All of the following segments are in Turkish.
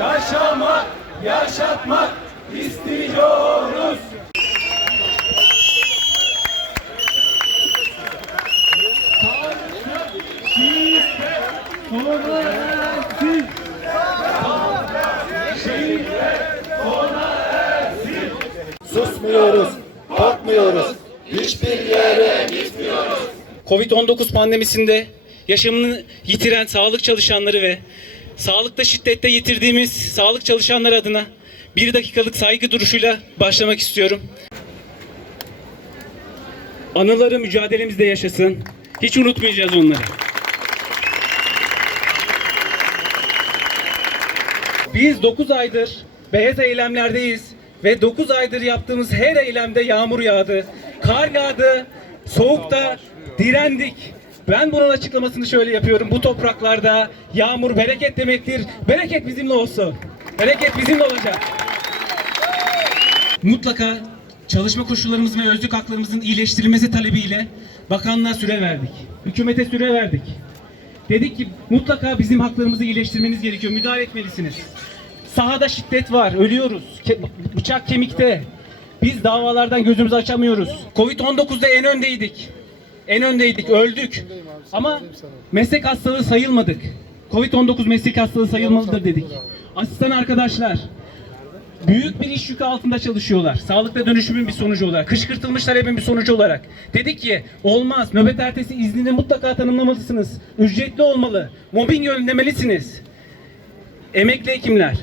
yaşamak, yaşatmak istiyoruz. Sona ersin. Şiite sona ersin. Susmuyoruz, korkmuyoruz. Hiçbir yere Covid-19 pandemisinde yaşamını yitiren sağlık çalışanları ve sağlıkta şiddette yitirdiğimiz sağlık çalışanları adına bir dakikalık saygı duruşuyla başlamak istiyorum. Anıları mücadelemizde yaşasın. Hiç unutmayacağız onları. Biz 9 aydır beyaz eylemlerdeyiz ve 9 aydır yaptığımız her eylemde yağmur yağdı, kar yağdı, soğukta direndik. Ben bunun açıklamasını şöyle yapıyorum. Bu topraklarda yağmur bereket demektir. Bereket bizimle olsun. Bereket bizimle olacak. Mutlaka çalışma koşullarımız ve özlük haklarımızın iyileştirilmesi talebiyle bakanlığa süre verdik. Hükümete süre verdik. Dedik ki mutlaka bizim haklarımızı iyileştirmeniz gerekiyor. Müdahale etmelisiniz. Sahada şiddet var. Ölüyoruz. Ke- bıçak kemikte. Biz davalardan gözümüzü açamıyoruz. Covid-19'da en öndeydik. En öndeydik. Öldük. Ama meslek hastalığı sayılmadık. Covid-19 meslek hastalığı sayılmalıdır dedik. Asistan arkadaşlar, büyük bir iş yükü altında çalışıyorlar. Sağlıkta dönüşümün bir sonucu olarak, kışkırtılmış talebin bir sonucu olarak. Dedik ki olmaz, nöbet ertesi iznini mutlaka tanımlamalısınız. Ücretli olmalı, mobbing önlemelisiniz. Emekli hekimler,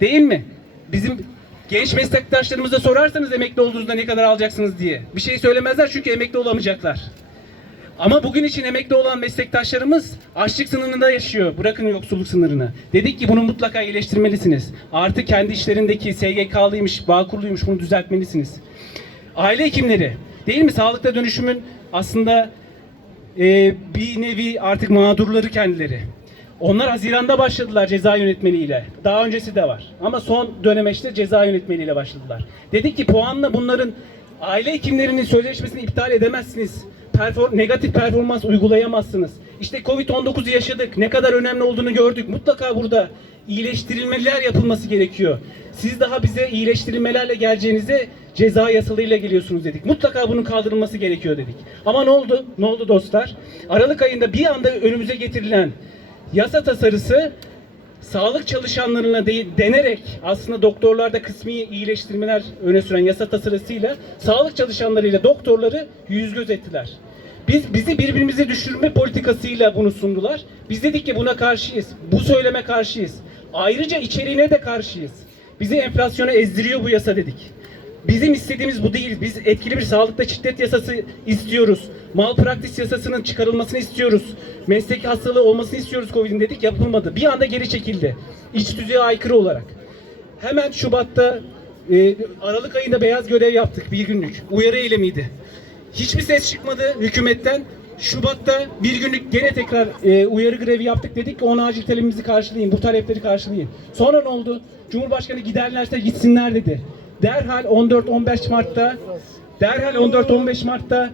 değil mi? Bizim genç meslektaşlarımıza sorarsanız emekli olduğunuzda ne kadar alacaksınız diye. Bir şey söylemezler çünkü emekli olamayacaklar. Ama bugün için emekli olan meslektaşlarımız açlık sınırında yaşıyor. Bırakın yoksulluk sınırını. Dedik ki bunu mutlaka iyileştirmelisiniz. Artı kendi işlerindeki SGK'lıymış, Bağkurluymuş bunu düzeltmelisiniz. Aile hekimleri değil mi? Sağlıkta dönüşümün aslında e, bir nevi artık mağdurları kendileri. Onlar Haziran'da başladılar ceza yönetmeliğiyle. Daha öncesi de var. Ama son dönemeçte ceza yönetmeliğiyle başladılar. Dedik ki puanla bunların aile hekimlerinin sözleşmesini iptal edemezsiniz. Perfor- negatif performans uygulayamazsınız. İşte Covid-19'u yaşadık. Ne kadar önemli olduğunu gördük. Mutlaka burada iyileştirilmeler yapılması gerekiyor. Siz daha bize iyileştirilmelerle geleceğinize ceza yasalıyla geliyorsunuz dedik. Mutlaka bunun kaldırılması gerekiyor dedik. Ama ne oldu? Ne oldu dostlar? Aralık ayında bir anda önümüze getirilen yasa tasarısı sağlık çalışanlarına de- denerek aslında doktorlarda kısmi iyileştirmeler öne süren yasa tasarısıyla sağlık çalışanlarıyla doktorları yüz göz ettiler. Biz bizi birbirimize düşürme politikasıyla bunu sundular. Biz dedik ki buna karşıyız. Bu söyleme karşıyız. Ayrıca içeriğine de karşıyız. Bizi enflasyona ezdiriyor bu yasa dedik. Bizim istediğimiz bu değil. Biz etkili bir sağlıkta şiddet yasası istiyoruz. Malpraktis yasasının çıkarılmasını istiyoruz. Mesleki hastalığı olmasını istiyoruz Covid'in dedik yapılmadı. Bir anda geri çekildi. İç düzeye aykırı olarak. Hemen Şubat'ta e, Aralık ayında beyaz görev yaptık bir günlük. Uyarı eylemiydi. Hiçbir ses çıkmadı hükümetten. Şubat'ta bir günlük gene tekrar e, uyarı grevi yaptık. Dedik ki 10 acil talebimizi karşılayın, bu talepleri karşılayın. Sonra ne oldu? Cumhurbaşkanı giderlerse gitsinler dedi. Derhal 14-15 Mart'ta derhal 14-15 Mart'ta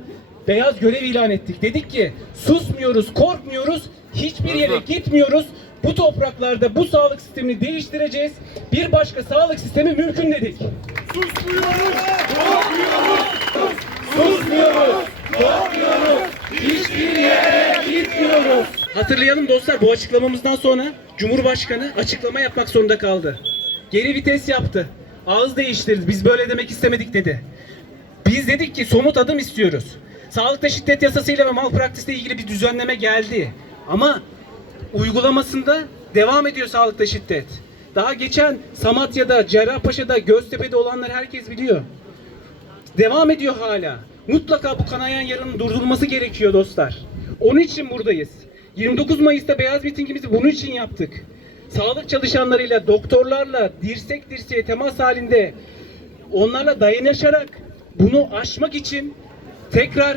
beyaz görev ilan ettik. Dedik ki susmuyoruz, korkmuyoruz, hiçbir yere gitmiyoruz. Bu topraklarda bu sağlık sistemini değiştireceğiz. Bir başka sağlık sistemi mümkün dedik. Susmuyoruz, korkmuyoruz, hiçbir yere gitmiyoruz. Hatırlayalım dostlar bu açıklamamızdan sonra Cumhurbaşkanı açıklama yapmak zorunda kaldı. Geri vites yaptı. Ağız değiştirdi. Biz böyle demek istemedik dedi. Biz dedik ki somut adım istiyoruz. Sağlıkta şiddet yasasıyla ve malpraktisle ilgili bir düzenleme geldi. Ama uygulamasında devam ediyor sağlıkta şiddet. Daha geçen Samatya'da, Cerrahpaşa'da, Göztepe'de olanlar herkes biliyor. Devam ediyor hala. Mutlaka bu kanayan yaranın durdurulması gerekiyor dostlar. Onun için buradayız. 29 Mayıs'ta beyaz mitingimizi bunun için yaptık. Sağlık çalışanlarıyla, doktorlarla dirsek dirseğe temas halinde onlarla dayanışarak bunu aşmak için tekrar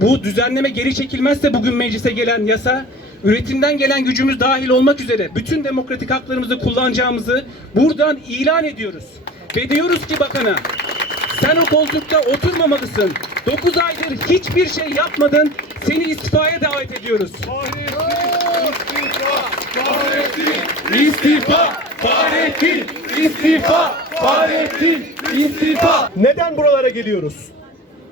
bu düzenleme geri çekilmezse bugün meclise gelen yasa üretimden gelen gücümüz dahil olmak üzere bütün demokratik haklarımızı kullanacağımızı buradan ilan ediyoruz. Ve diyoruz ki bakana sen o koltukta oturmamalısın. 9 aydır hiçbir şey yapmadın. Seni istifaya davet ediyoruz. İstifa, İstifa! Fahrettin istifa! Neden buralara geliyoruz?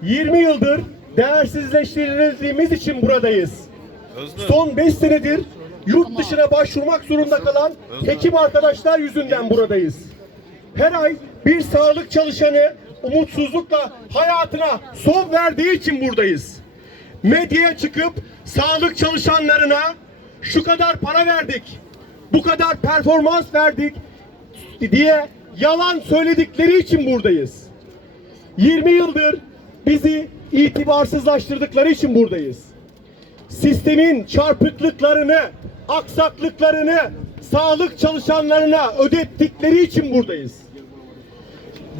20 yıldır değersizleştirildiğimiz için buradayız. Son 5 senedir yurt dışına başvurmak zorunda kalan hekim arkadaşlar yüzünden buradayız. Her ay bir sağlık çalışanı umutsuzlukla hayatına son verdiği için buradayız. Medyaya çıkıp sağlık çalışanlarına şu kadar para verdik, bu kadar performans verdik diye yalan söyledikleri için buradayız. 20 yıldır bizi itibarsızlaştırdıkları için buradayız. Sistemin çarpıklıklarını, aksaklıklarını sağlık çalışanlarına ödettikleri için buradayız.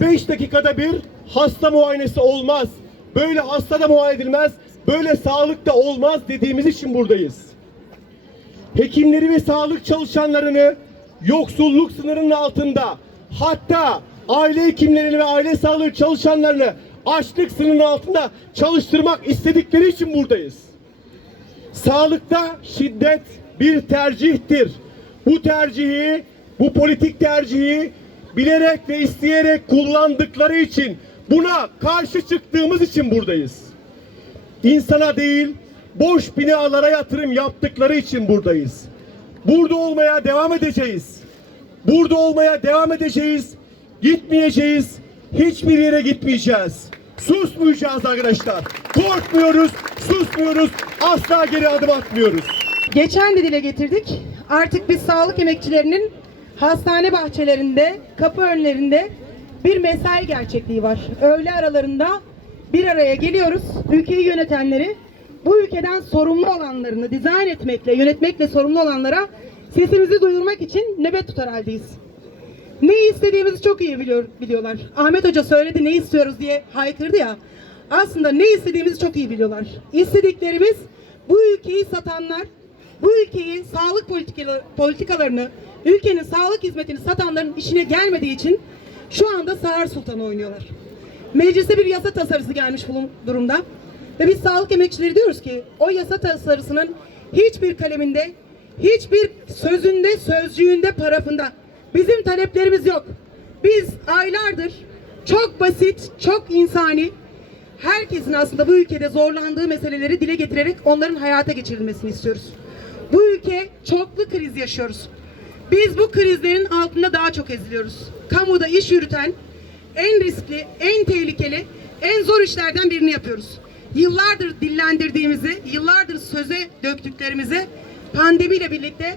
5 dakikada bir hasta muayenesi olmaz. Böyle hasta da muayene edilmez. Böyle sağlık da olmaz dediğimiz için buradayız. Hekimleri ve sağlık çalışanlarını yoksulluk sınırının altında hatta aile hekimlerini ve aile sağlığı çalışanlarını açlık sınırının altında çalıştırmak istedikleri için buradayız. Sağlıkta şiddet bir tercihtir. Bu tercihi, bu politik tercihi bilerek ve isteyerek kullandıkları için buna karşı çıktığımız için buradayız. İnsana değil, boş binalara yatırım yaptıkları için buradayız. Burada olmaya devam edeceğiz. Burada olmaya devam edeceğiz. Gitmeyeceğiz. Hiçbir yere gitmeyeceğiz. Susmayacağız arkadaşlar. Korkmuyoruz, susmuyoruz. Asla geri adım atmıyoruz. Geçen de dile getirdik. Artık biz sağlık emekçilerinin hastane bahçelerinde, kapı önlerinde bir mesai gerçekliği var. Öğle aralarında bir araya geliyoruz. Ülkeyi yönetenleri bu ülkeden sorumlu olanlarını dizayn etmekle, yönetmekle sorumlu olanlara sesimizi duyurmak için nöbet tutar haldeyiz. Ne istediğimizi çok iyi biliyor, biliyorlar. Ahmet Hoca söyledi ne istiyoruz diye haykırdı ya. Aslında ne istediğimizi çok iyi biliyorlar. İstediklerimiz bu ülkeyi satanlar, bu ülkeyi sağlık politikaları- politikalarını, ülkenin sağlık hizmetini satanların işine gelmediği için şu anda Sağır Sultan oynuyorlar. Meclise bir yasa tasarısı gelmiş bulun durumda. Ve biz sağlık emekçileri diyoruz ki o yasa tasarısının hiçbir kaleminde, hiçbir sözünde, sözcüğünde, parafında bizim taleplerimiz yok. Biz aylardır çok basit, çok insani, herkesin aslında bu ülkede zorlandığı meseleleri dile getirerek onların hayata geçirilmesini istiyoruz. Bu ülke çoklu kriz yaşıyoruz. Biz bu krizlerin altında daha çok eziliyoruz. Kamuda iş yürüten en riskli, en tehlikeli, en zor işlerden birini yapıyoruz. Yıllardır dillendirdiğimizi, yıllardır söze döktüklerimizi pandemiyle birlikte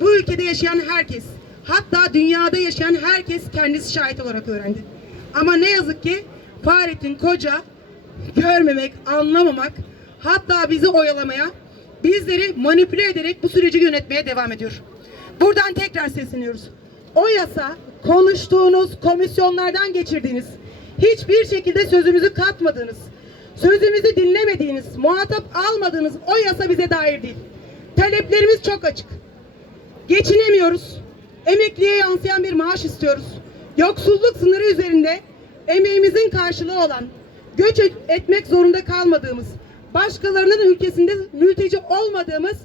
bu ülkede yaşayan herkes, hatta dünyada yaşayan herkes kendisi şahit olarak öğrendi. Ama ne yazık ki Fahrettin Koca görmemek, anlamamak, hatta bizi oyalamaya, bizleri manipüle ederek bu süreci yönetmeye devam ediyor. Buradan tekrar sesleniyoruz. O yasa konuştuğunuz, komisyonlardan geçirdiğiniz, hiçbir şekilde sözümüzü katmadığınız, sözümüzü dinlemediğiniz, muhatap almadığınız o yasa bize dair değil. Taleplerimiz çok açık. Geçinemiyoruz. Emekliye yansıyan bir maaş istiyoruz. Yoksulluk sınırı üzerinde emeğimizin karşılığı olan, göç et- etmek zorunda kalmadığımız, başkalarının ülkesinde mülteci olmadığımız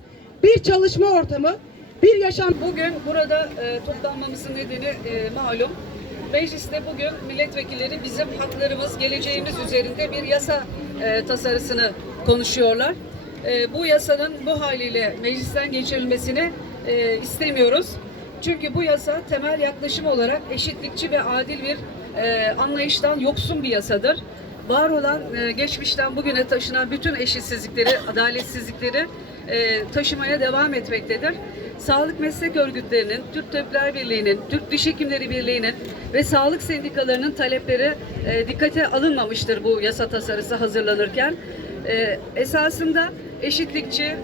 bir çalışma ortamı, bir yaşam Bugün burada e, toplanmamızın nedeni e, malum. Mecliste bugün milletvekilleri bizim haklarımız, geleceğimiz üzerinde bir yasa e, tasarısını konuşuyorlar. E, bu yasanın bu haliyle meclisten geçirilmesini e, istemiyoruz. Çünkü bu yasa temel yaklaşım olarak eşitlikçi ve adil bir e, anlayıştan yoksun bir yasadır. Var olan e, geçmişten bugüne taşınan bütün eşitsizlikleri, adaletsizlikleri e, taşımaya devam etmektedir. Sağlık meslek örgütlerinin, Türk Tabipler Birliği'nin, Türk Diş Hekimleri Birliği'nin ve sağlık sendikalarının talepleri e, dikkate alınmamıştır bu yasa tasarısı hazırlanırken. E, esasında eşitlikçi,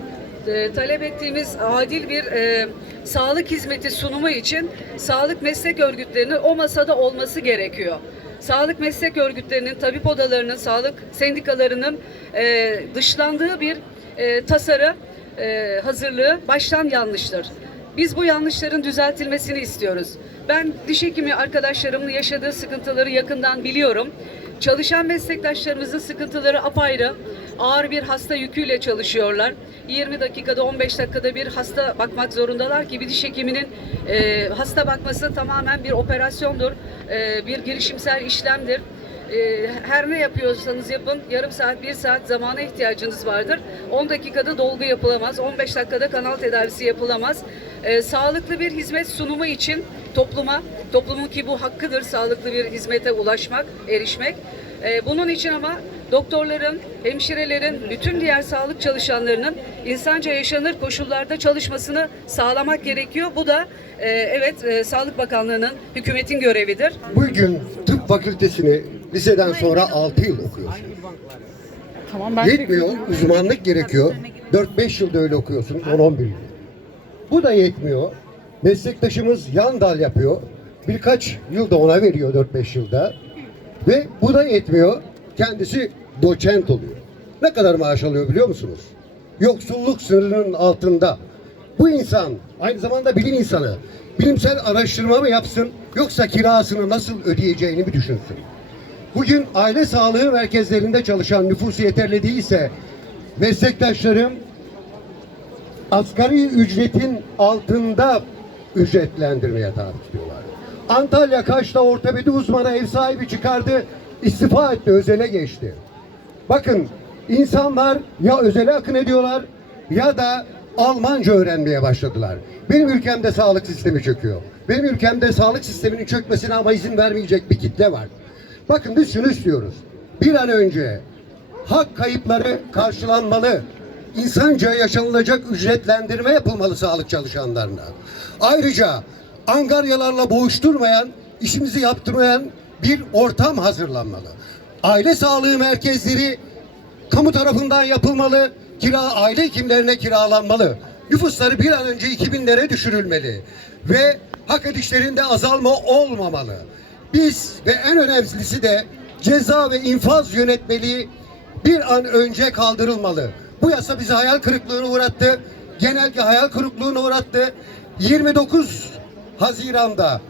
talep ettiğimiz adil bir e, sağlık hizmeti sunumu için sağlık meslek örgütlerinin o masada olması gerekiyor. Sağlık meslek örgütlerinin, tabip odalarının, sağlık sendikalarının e, dışlandığı bir e, tasarı e, hazırlığı baştan yanlıştır. Biz bu yanlışların düzeltilmesini istiyoruz. Ben diş hekimi arkadaşlarımın yaşadığı sıkıntıları yakından biliyorum. Çalışan meslektaşlarımızın sıkıntıları apayrı. Ağır bir hasta yüküyle çalışıyorlar. 20 dakikada 15 dakikada bir hasta bakmak zorundalar ki bir diş hekiminin e, hasta bakması tamamen bir operasyondur. E, bir girişimsel işlemdir. E, her ne yapıyorsanız yapın yarım saat bir saat zamana ihtiyacınız vardır. 10 dakikada dolgu yapılamaz. 15 dakikada kanal tedavisi yapılamaz. E, sağlıklı bir hizmet sunumu için topluma, toplumun ki bu hakkıdır sağlıklı bir hizmete ulaşmak, erişmek. E, bunun için ama doktorların, hemşirelerin, bütün diğer sağlık çalışanlarının insanca yaşanır koşullarda çalışmasını sağlamak gerekiyor. Bu da e, evet e, Sağlık Bakanlığı'nın, hükümetin görevidir. Bugün tıp fakültesini liseden sonra 6 yıl okuyorsun. Yetmiyor, uzmanlık gerekiyor. 4-5 yılda öyle okuyorsun, 10-11 yıl. Bu da yetmiyor. Meslektaşımız yan dal yapıyor. Birkaç yılda ona veriyor 4-5 yılda. Ve bu da yetmiyor. Kendisi doçent oluyor. Ne kadar maaş alıyor biliyor musunuz? Yoksulluk sınırının altında. Bu insan aynı zamanda bilim insanı. Bilimsel araştırma mı yapsın yoksa kirasını nasıl ödeyeceğini mi düşünsün? Bugün aile sağlığı merkezlerinde çalışan nüfus yeterli değilse meslektaşlarım asgari ücretin altında ücretlendirmeye tabi tutuyorlar. Antalya Kaş'ta ortopedi uzmanı ev sahibi çıkardı, istifa etti, özele geçti. Bakın insanlar ya özele akın ediyorlar ya da Almanca öğrenmeye başladılar. Benim ülkemde sağlık sistemi çöküyor. Benim ülkemde sağlık sisteminin çökmesine ama izin vermeyecek bir kitle var. Bakın biz şunu istiyoruz. Bir an önce hak kayıpları karşılanmalı. İnsanca yaşanılacak ücretlendirme yapılmalı sağlık çalışanlarına. Ayrıca angaryalarla boğuşturmayan, işimizi yaptırmayan bir ortam hazırlanmalı. Aile sağlığı merkezleri kamu tarafından yapılmalı, kira aile hekimlerine kiralanmalı. Nüfusları bir an önce 2000'lere düşürülmeli ve hak edişlerinde azalma olmamalı. Biz ve en önemlisi de ceza ve infaz yönetmeliği bir an önce kaldırılmalı. Bu yasa bizi hayal kırıklığına uğrattı. Genelge hayal kırıklığına uğrattı. 29 Haziran'da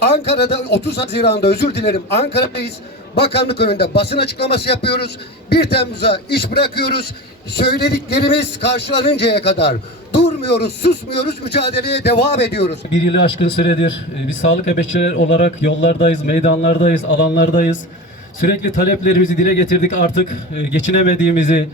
Ankara'da 30 Haziran'da özür dilerim Ankara'dayız. Bakanlık önünde basın açıklaması yapıyoruz. 1 Temmuz'a iş bırakıyoruz. Söylediklerimiz karşılanıncaya kadar durmuyoruz, susmuyoruz, mücadeleye devam ediyoruz. Bir yılı aşkın süredir e, biz sağlık emekçileri olarak yollardayız, meydanlardayız, alanlardayız. Sürekli taleplerimizi dile getirdik artık e, geçinemediğimizi,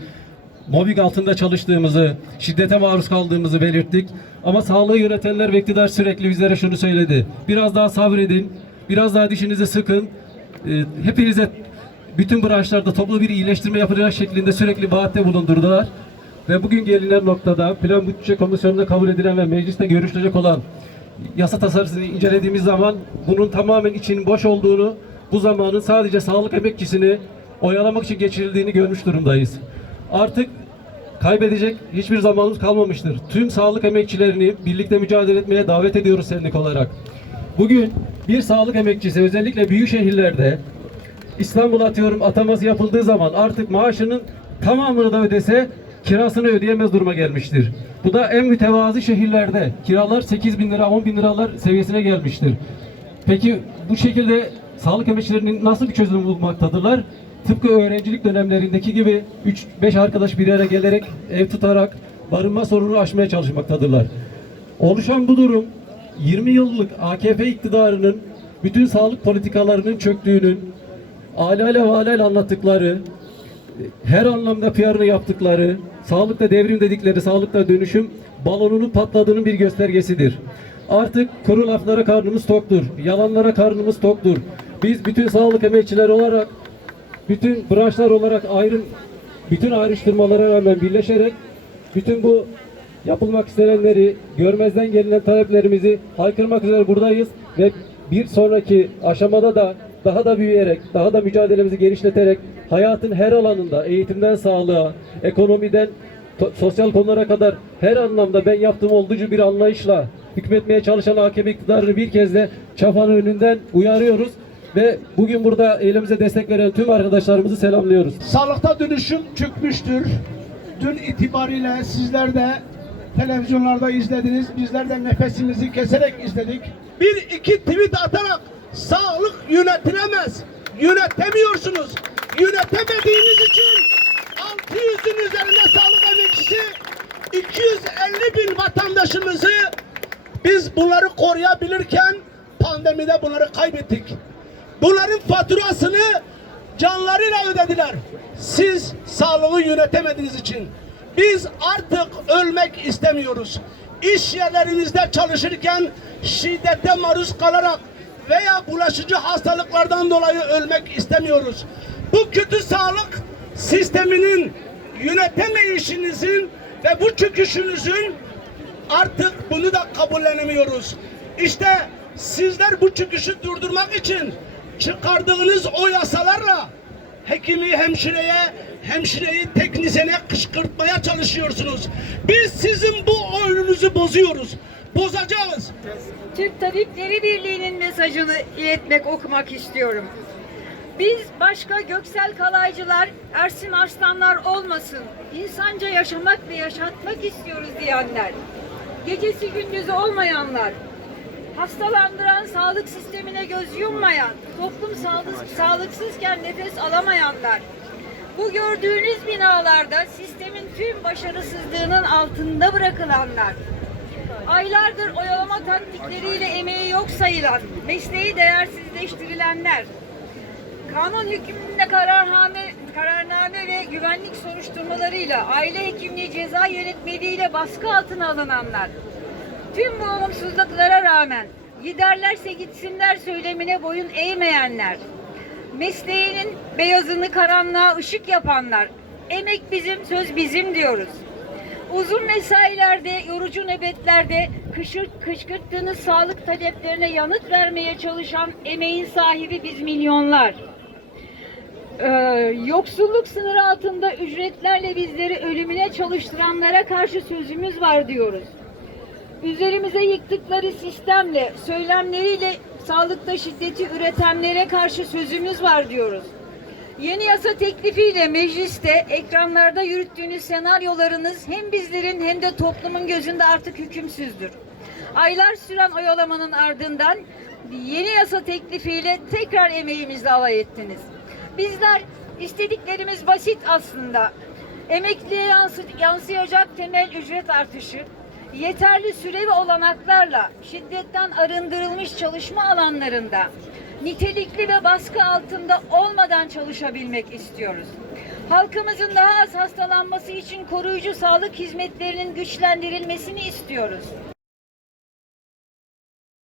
mobbing altında çalıştığımızı, şiddete maruz kaldığımızı belirttik. Ama sağlığı yönetenler ve iktidar sürekli bizlere şunu söyledi. Biraz daha sabredin, biraz daha dişinizi sıkın. E, Hepinize bütün branşlarda toplu bir iyileştirme yapılacak şeklinde sürekli vaatte bulundurdular. Ve bugün gelinen noktada Plan Bütçe Komisyonu'nda kabul edilen ve mecliste görüşülecek olan yasa tasarısını incelediğimiz zaman bunun tamamen için boş olduğunu, bu zamanın sadece sağlık emekçisini oyalamak için geçirildiğini görmüş durumdayız. Artık kaybedecek hiçbir zamanımız kalmamıştır. Tüm sağlık emekçilerini birlikte mücadele etmeye davet ediyoruz sendik olarak. Bugün bir sağlık emekçisi özellikle büyük şehirlerde İstanbul atıyorum ataması yapıldığı zaman artık maaşının tamamını da ödese kirasını ödeyemez duruma gelmiştir. Bu da en mütevazı şehirlerde kiralar 8 bin lira 10 bin liralar seviyesine gelmiştir. Peki bu şekilde sağlık emekçilerinin nasıl bir çözüm bulmaktadırlar? Tıpkı öğrencilik dönemlerindeki gibi 3-5 arkadaş bir araya gelerek ev tutarak barınma sorunu aşmaya çalışmaktadırlar. Oluşan bu durum 20 yıllık AKP iktidarının bütün sağlık politikalarının çöktüğünün, alale ve anlattıkları, her anlamda PR'ını yaptıkları, sağlıkta devrim dedikleri sağlıkta dönüşüm balonunun patladığının bir göstergesidir. Artık kuru laflara karnımız toktur, yalanlara karnımız toktur. Biz bütün sağlık emekçileri olarak, bütün branşlar olarak ayrı, bütün ayrıştırmalara rağmen birleşerek bütün bu yapılmak istenenleri, görmezden gelinen taleplerimizi haykırmak üzere buradayız ve bir sonraki aşamada da daha da büyüyerek, daha da mücadelemizi genişleterek hayatın her alanında, eğitimden sağlığa, ekonomiden sosyal konulara kadar her anlamda ben yaptığım olduğu bir anlayışla hükmetmeye çalışan AKP iktidarını bir kez de çapanın önünden uyarıyoruz ve bugün burada eylemize destek veren tüm arkadaşlarımızı selamlıyoruz. Sağlıkta dönüşüm çıkmıştır. Dün itibariyle sizler de televizyonlarda izlediniz. Bizler de nefesimizi keserek izledik. Bir iki tweet atarak sağlık yönetilemez. yönetemiyorsunuz. Yönetemediğiniz için 600'ün üzerinde sağlık emekçisi 250 bin vatandaşımızı biz bunları koruyabilirken pandemide bunları kaybettik. Bunların faturasını canlarıyla ödediler. Siz sağlığı yönetemediğiniz için. Biz artık ölmek istemiyoruz. İş yerlerimizde çalışırken şiddete maruz kalarak veya bulaşıcı hastalıklardan dolayı ölmek istemiyoruz. Bu kötü sağlık sisteminin yönetemeyişinizin ve bu çöküşünüzün artık bunu da kabullenemiyoruz. İşte sizler bu çıkışı durdurmak için çıkardığınız o yasalarla hekimi hemşireye, hemşireyi teknisyene kışkırtmaya çalışıyorsunuz. Biz sizin bu oyununuzu bozuyoruz. Bozacağız. Türk Tabipleri Birliği'nin mesajını iletmek, okumak istiyorum. Biz başka Göksel Kalaycılar, Ersin Arslanlar olmasın, insanca yaşamak ve yaşatmak istiyoruz diyenler, gecesi gündüzü olmayanlar, hastalandıran sağlık sistemine göz yummayan, toplum sağlık, sağlıksızken nefes alamayanlar, bu gördüğünüz binalarda sistemin tüm başarısızlığının altında bırakılanlar, Aylardır oyalama taktikleriyle emeği yok sayılan, mesleği değersizleştirilenler, kanun hükmünde kararname, kararname ve güvenlik soruşturmalarıyla, aile hekimliği ceza yönetmeliğiyle baskı altına alınanlar, tüm bu olumsuzluklara rağmen giderlerse gitsinler söylemine boyun eğmeyenler, mesleğinin beyazını karanlığa ışık yapanlar, emek bizim, söz bizim diyoruz. Uzun mesailerde, yorucu nöbetlerde kışır, kışkırttığınız sağlık taleplerine yanıt vermeye çalışan emeğin sahibi biz milyonlar. Ee, yoksulluk sınırı altında ücretlerle bizleri ölümüne çalıştıranlara karşı sözümüz var diyoruz. Üzerimize yıktıkları sistemle, söylemleriyle sağlıkta şiddeti üretenlere karşı sözümüz var diyoruz. Yeni yasa teklifiyle mecliste ekranlarda yürüttüğünüz senaryolarınız hem bizlerin hem de toplumun gözünde artık hükümsüzdür. Aylar süren oyalamanın ardından yeni yasa teklifiyle tekrar emeğimizle alay ettiniz. Bizler istediklerimiz basit aslında. Emekliye yansı- yansıyacak temel ücret artışı, yeterli süre ve olanaklarla şiddetten arındırılmış çalışma alanlarında nitelikli ve baskı altında olmadan çalışabilmek istiyoruz. Halkımızın daha az hastalanması için koruyucu sağlık hizmetlerinin güçlendirilmesini istiyoruz.